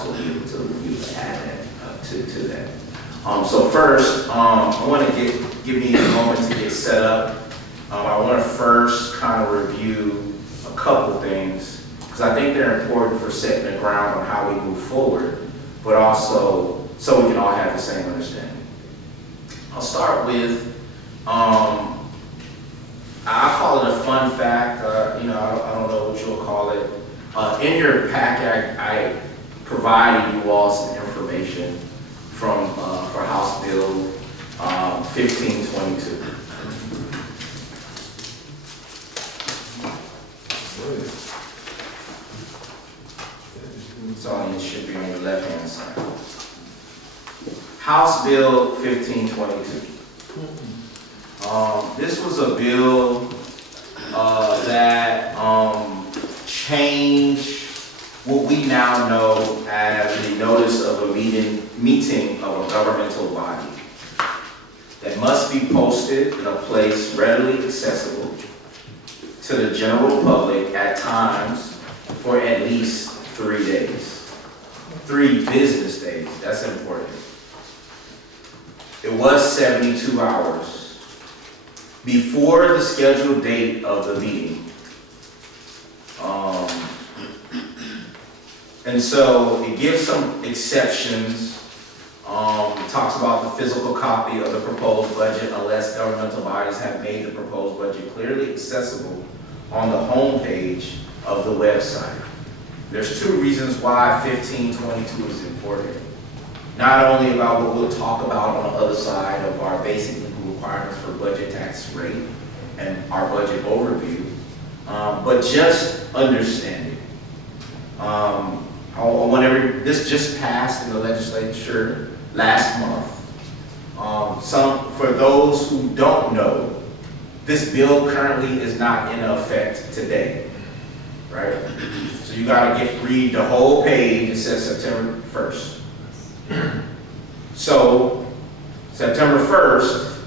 also be able to review and add that to that. So first, I want to give me a moment to get set up. I want to first kind of review a couple things, because I think they're important for setting the ground on how we move forward, but also so we can all have the same understanding. I'll start with, I call it a fun fact. I don't know what you'll call it. In your packet, I provided you all some information from for House Bill 1522. It should be on your left-hand side. House Bill 1522. This was a bill that changed what we now know as the notice of a meeting of a governmental body that must be posted in a place readily accessible to the general public at times for at least 3 days. 3 business days, that's important. It was 72 hours before the scheduled date of the meeting. And so it gives some exceptions. It talks about the physical copy of the proposed budget unless governmental bodies have made the proposed budget clearly accessible on the home page of the website. There's 2 reasons why 1522 is important. Not only about what we'll talk about on the other side of our basic legal requirements for budget tax rate and our budget overview, but just understanding. This just passed in the legislature last month. For those who don't know, this bill currently is not in effect today, right? So you gotta read the whole page. It says September 1st. So September 1st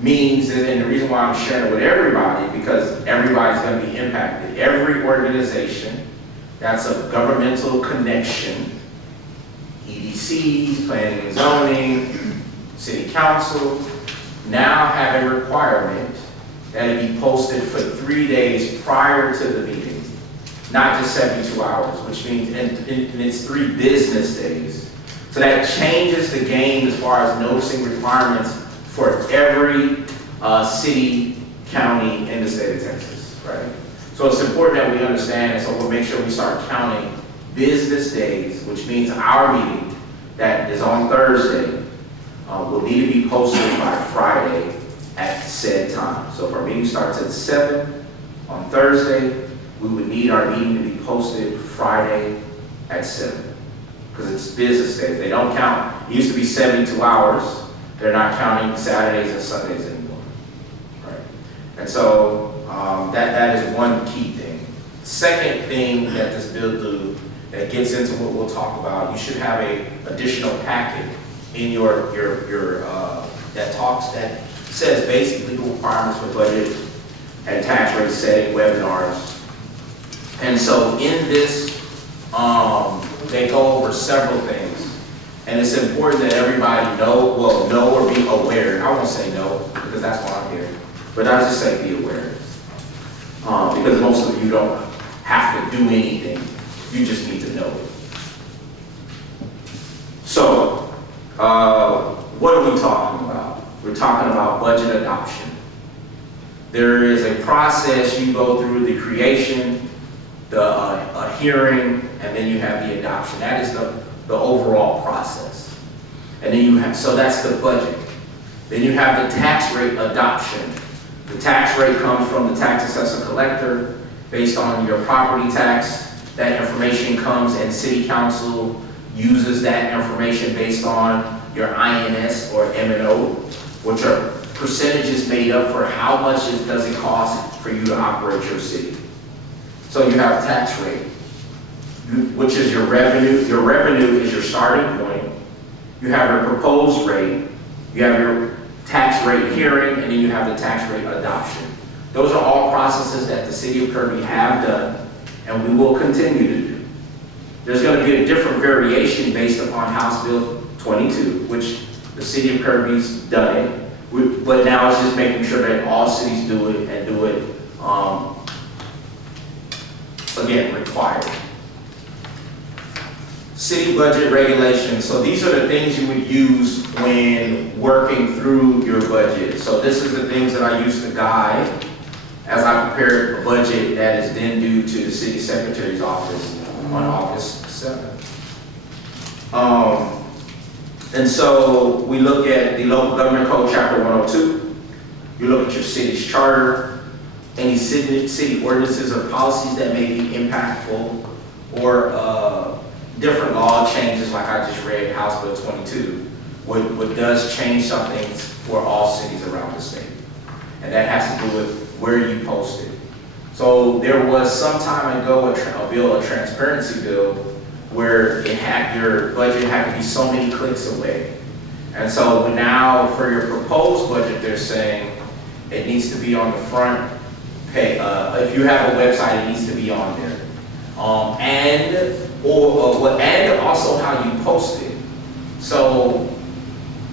means that, and the reason why I'm sharing it with everybody, because everybody's going to be impacted. Every organization that's of governmental connection, EDCs, planning and zoning, city council, now have a requirement that it be posted for 3 days prior to the meeting, not just 72 hours, which means and it's 3 business days. So that changes the game as far as noticing requirements for every city, county in the state of Texas, right? So it's important that we understand, and so we'll make sure we start counting business days, which means our meeting that is on Thursday will need to be posted by Friday at said time. So if our meeting starts at 7 on Thursday, we would need our meeting to be posted Friday at 7. Because it's business days. They don't count. It used to be 72 hours. They're not counting Saturdays and Sundays anymore, right? And so that is one key thing. Second thing that this bill do that gets into what we'll talk about, you should have a additional packet in your that says basic legal requirements for budget and tax rate setting webinars. And so in this, they go over several things, and it's important that everybody know or be aware. I won't say no, because that's why I'm here, but I'll just say be aware. Because most of you don't have to do anything, you just need to know it. So, what are we talking about? We're talking about budget adoption. There is a process you go through: the creation, a hearing, and then you have the adoption. That is the overall process. And then so that's the budget. Then you have the tax rate adoption. The tax rate comes from the tax assessor collector based on your property tax. That information comes and city council uses that information based on your INS or M&O, which are percentages made up for how much does it cost for you to operate your city. So you have tax rate, which is your revenue. Your revenue is your starting point. You have your proposed rate. You have your tax rate hearing, and then you have the tax rate adoption. Those are all processes that the city of Kirby have done, and we will continue to do. There's going to be a different variation based upon House Bill 22, which the city of Kirby's done it. But now it's just making sure that all cities do it and do it, again, required. City budget regulations. So these are the things you would use when working through your budget. So this is the things that I use to guide as I prepare a budget that is then due to the city secretary's office on August 7th. And so we look at the local government code, chapter 102. You look at your city's charter, any city ordinances or policies that may be impactful, or different law changes like I just read, House Bill 22, what does change something for all cities around the state. And that has to do with where you post it. So there was some time ago a transparency bill, where it had, your budget had to be so many clicks away. And so now for your proposed budget, they're saying it needs to be on the front page. If you have a website, it needs to be on there. And also how you post it. So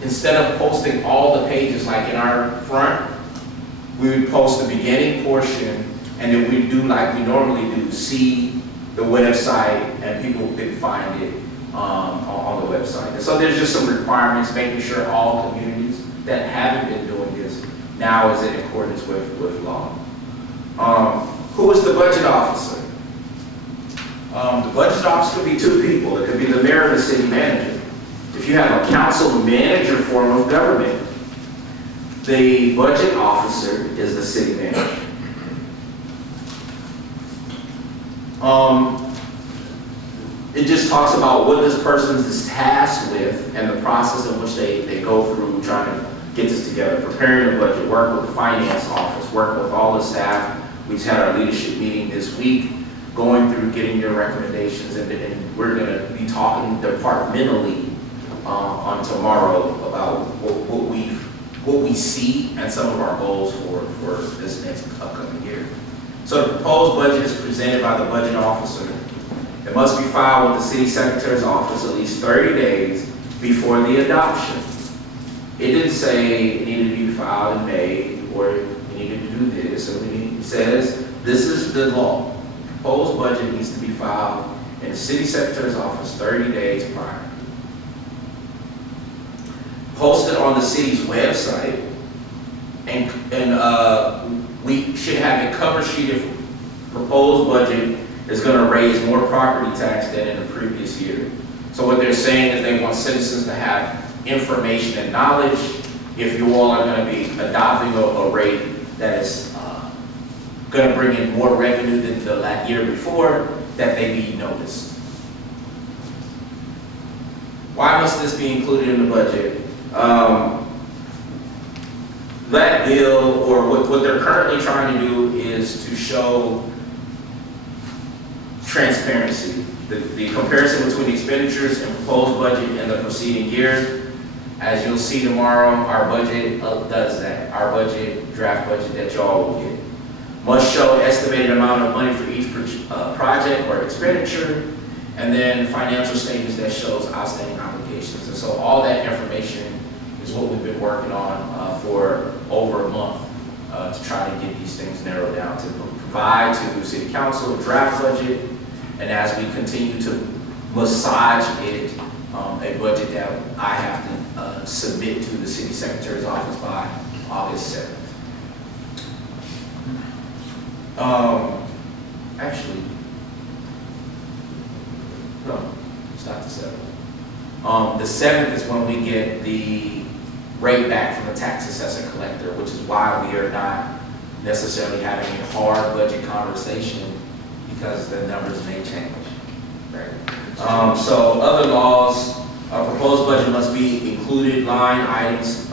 instead of posting all the pages like in our front, we would post the beginning portion, and then we do like we normally do, see the website, and people can find it on the website. And so there's just some requirements, making sure all communities that haven't been doing this now is in accordance with law. Who is the budget officer? The budget officer could be two people. It could be the mayor or the city manager. If you have a council manager form of government, the budget officer is the city manager. It just talks about what this person is tasked with and the process in which they go through trying to get this together, preparing the budget, work with the finance office, work with all the staff. We just had our leadership meeting this week, going through getting your recommendations, and we're going to be talking departmentally on tomorrow about what we see and some of our goals for this next upcoming year. So the proposed budget is presented by the budget officer. It must be filed with the city secretary's office at least 30 days before the adoption. It didn't say it needed to be filed in May, or you needed to do this, or it says this is the law. The proposed budget needs to be filed in the city secretary's office 30 days prior. Posted on the city's website, and we should have a cover sheet if proposed budget is going to raise more property tax than in the previous year. So what they're saying is they want citizens to have information and knowledge if you all are going to be adopting a rate that is going to bring in more revenue than the year before, that they be noticed. Why must this be included in the budget? That bill, or what they're currently trying to do, is to show transparency. The comparison between expenditures and proposed budget in the preceding year. As you'll see tomorrow, our budget does that. Our budget, draft budget that y'all will get, must show estimated amount of money for each project or expenditure, and then financial statements that shows outstanding obligations. And so all that information is what we've been working on for over a month to try to get these things narrowed down, to provide to the city council a draft budget, and as we continue to massage it, a budget that I have to submit to the city secretary's office by August 7th. Actually, no, it's not the 7th. The 7th is when we get the rate back from the tax assessor collector, which is why we are not necessarily having a hard budget conversation, because the numbers may change. Right? So other laws, a proposed budget must be included line items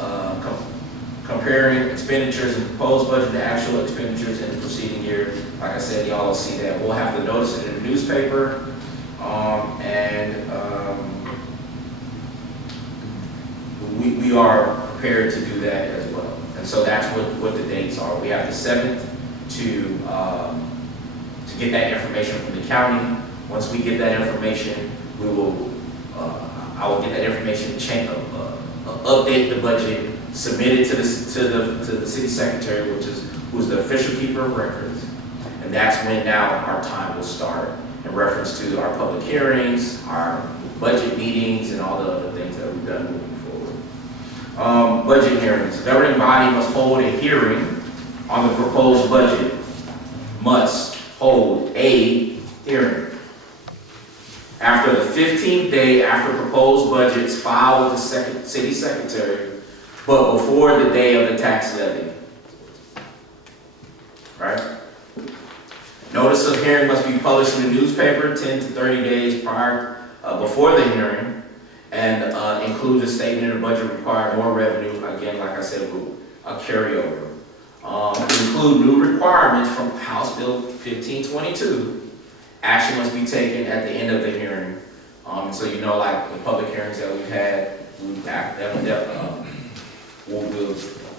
comparing expenditures in proposed budget to actual expenditures in the preceding year. Like I said, y'all will see that. We'll have to notice it in the newspaper, we are prepared to do that as well. And so that's what the dates are. We have the 7th to get that information from the county. Once we get that information, we will, I will get that information, update the budget, submit it to the city secretary, who's the official keeper of records. And that's when now our time will start in reference to our public hearings, our budget meetings, and all the other things that we've done moving forward. Budget hearings. The governing body must hold a hearing on the proposed budget. Must hold a hearing. After the 15th day after proposed budgets filed with the city secretary, but before the day of the tax levy. Right? Notice of hearing must be published in the newspaper 10 to 30 days prior, before the hearing, and include a statement in the budget requiring more revenue. Again, like I said, a carryover. Include new requirements from House Bill 1522. Action must be taken at the end of the hearing. So you know, like the public hearings that we've had, we'll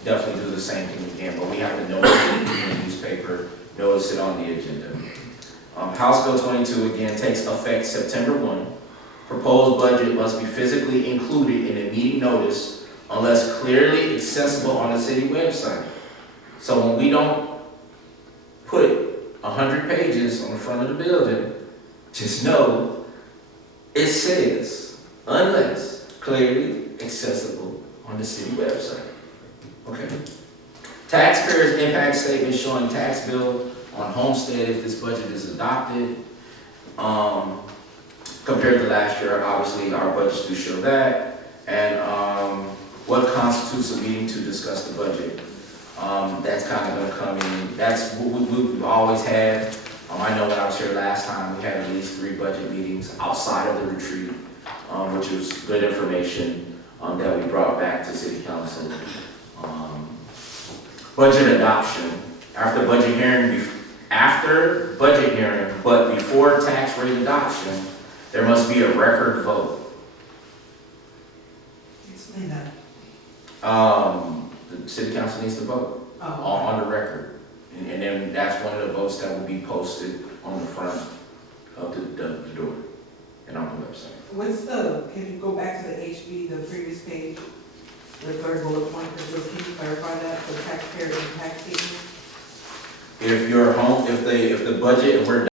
definitely do the same thing again, but we have to notice it in the newspaper, notice it on the agenda. House Bill 22 again takes effect September 1. Proposed budget must be physically included in the meeting notice unless clearly accessible on the city website. So when we don't put 100 pages on the front of the building, just know it says unless clearly accessible on the city website. Okay. Taxpayers' impact statement showing tax bill on homestead if this budget is adopted. Compared to last year, obviously our budgets do show that. And what constitutes a meeting to discuss the budget? That's kind of going to come in. That's what we've always had. I know when I was here last time, we had at least 3 budget meetings outside of the retreat, which was good information that we brought back to City Council. Budget adoption. After budget hearing, but before tax rate adoption, there must be a record vote. Explain that. The City Council needs to vote Oh. on the record. And then that's one of the votes that will be posted on the front of the door and on the website. Can you go back to the HB, the previous page, the third bullet point, can you clarify that for taxpayer impact statement? If the budget, if we're